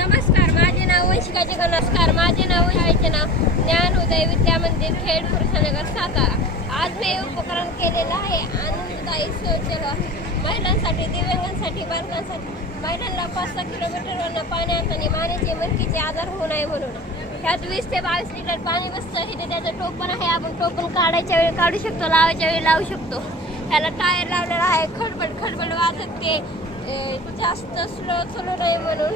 नमस्कार माझे नाव वंशिकाचे नमस्कार माझे नाव शाळेचे नाव ज्ञानोदय विद्या मंदिर खेड पुरुषनगर सातारा. आज मी उपक्रम उपकरण केलेलं आहे. आनंददायी शौचालय महिलांसाठी दिव्यांगांसाठी बालकांसाठी. महिलांना पाच सहा किलोमीटरवरनं पाण्यात आणि मानेचे मलकीचे आजार होऊ नये म्हणून. ह्यात वीस ते बावीस लिटर पाणी बसतं. हे त्याचं टोपण आहे आपण टोपण काढायच्या वेळी काढू शकतो लावायच्या वेळी लावू शकतो. ह्याला टायर लावलेला आहे. खडबड खडबड वाजत. ते जास्त स्लो चलू नये म्हणून.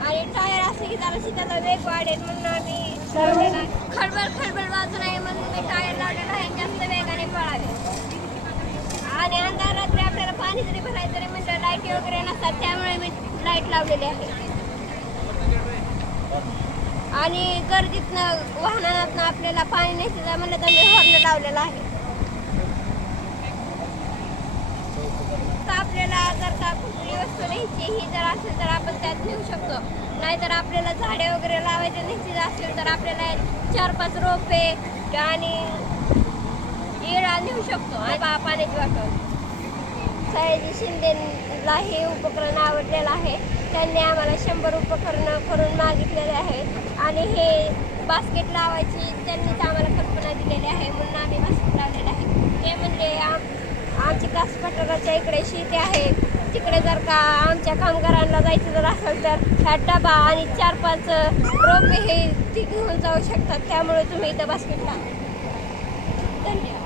आणि टायर असं की जरा त्याचा वेग वाढेल म्हणून आम्ही खडबड खडबड वाजू नये म्हणून मी टायर लावलेला आहे. जास्त वेगाने पळावे आणि अंधार रात्री आपल्याला पाणी जरी भरायचं तरी म्हणजे लाईटी वगैरे नसतात त्यामुळे मी लाइट लावलेली आहे. आणि गर्दीतनं वाहनातनं आपल्याला पाणी न्यायचं म्हणलं तर मी हॉर्न लावलेला आहे तर आपल्याला जर का कुठली वस्तू न्यायची ही जर असेल तर आपण त्यात नेऊ शकतो. नाहीतर आपल्याला झाडे वगैरे लावायचे न्यायची असेल तर आपल्याला चार पाच रोपे आणि येळा नेऊ शकतो. आणि पाण्याची वाटून सयाजी शिंदेला हे उपकरण आवडलेलं आहे. त्यांनी आम्हाला शंभर उपकरणं करून मागितलेले आहेत. आणि हे बास्केट लावायची त्यांनीच आम्हाला कल्पना दिलेली आहे. म्हणून आम्ही बास्केट लावलेलं आहे. ते म्हणजे आम आमची कास इकडे शेती आहे. तिकडे जर का आमच्या कामगारांना जायचं जर असेल तर ह्या डबा आणि चार पाच रोपे हे ती घेऊन जाऊ शकतात. त्यामुळे तुम्ही इथं बास्केट लावा धन्यवाद.